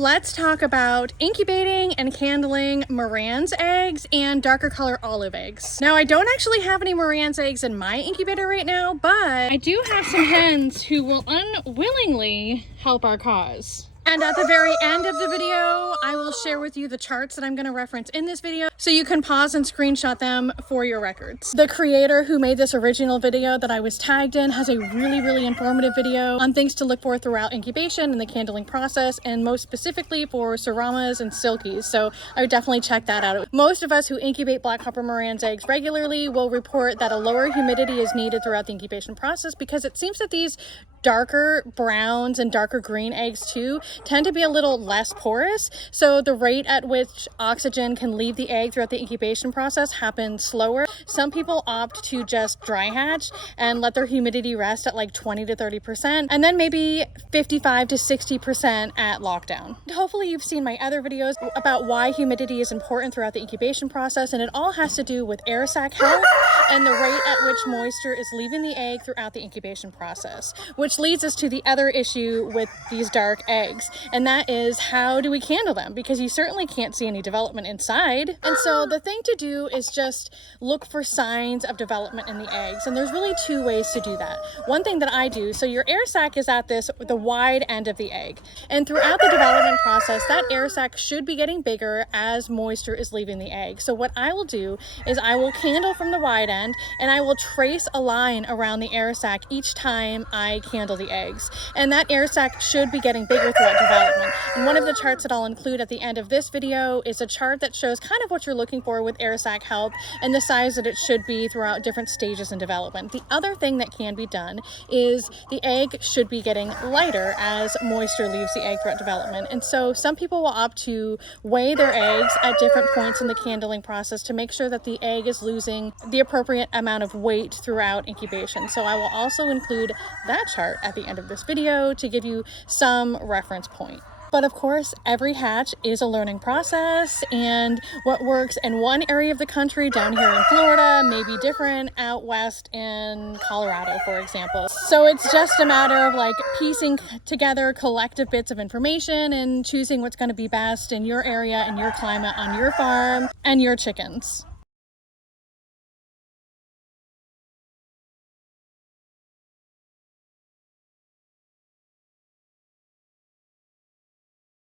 let's talk about incubating and candling Marans eggs and darker color olive eggs. Now, I don't actually have any Marans eggs in my incubator right now, but I do have some hens who will unwillingly help our cause. And at the very end of the video, I will share with you the charts that I'm going to reference in this video so you can pause and screenshot them for your records. The creator who made this original video that I was tagged in has a really informative video on things to look for throughout incubation and the candling process, and most specifically for Seramas and Silkies. So I would definitely check that out. Most of us who incubate Black Copper Marans eggs regularly will report that a lower humidity is needed throughout the incubation process because it seems that these darker browns and darker green eggs too tend to be a little less porous, so the rate at which oxygen can leave the egg throughout the incubation process happens slower. Some people opt to just dry hatch and let their humidity rest at like 20 to 30%, and then maybe 55 to 60% at lockdown. Hopefully you've seen my other videos about why humidity is important throughout the incubation process, and it all has to do with air sac health and the rate at which moisture is leaving the egg throughout the incubation process, which leads us to the other issue with these dark eggs, and that is, how do we candle them? Because you certainly can't see any development inside. And so the thing to do is just look for signs of development in the eggs, and there's really two ways to do that. One thing that I do, so your air sac is at the wide end of the egg, and throughout the development process that air sac should be getting bigger as moisture is leaving the egg. So what I will do is I will candle from the wide end, and I will trace a line around the air sac each time I candle the eggs, and that air sac should be getting bigger throughout development. And one of the charts that I'll include at the end of this video is a chart that shows kind of what you're looking for with air sac health and the size that it should be throughout different stages in development. The other thing that can be done is the egg should be getting lighter as moisture leaves the egg throughout development, and so some people will opt to weigh their eggs at different points in the candling process to make sure that the egg is losing the appropriate amount of weight throughout incubation. So I will also include that chart at the end of this video to give you some reference point. But of course, every hatch is a learning process, and what works in one area of the country down here in Florida may be different out west in Colorado, for example. So it's just a matter of like piecing together collective bits of information and choosing what's going to be best in your area and your climate on your farm and your chickens.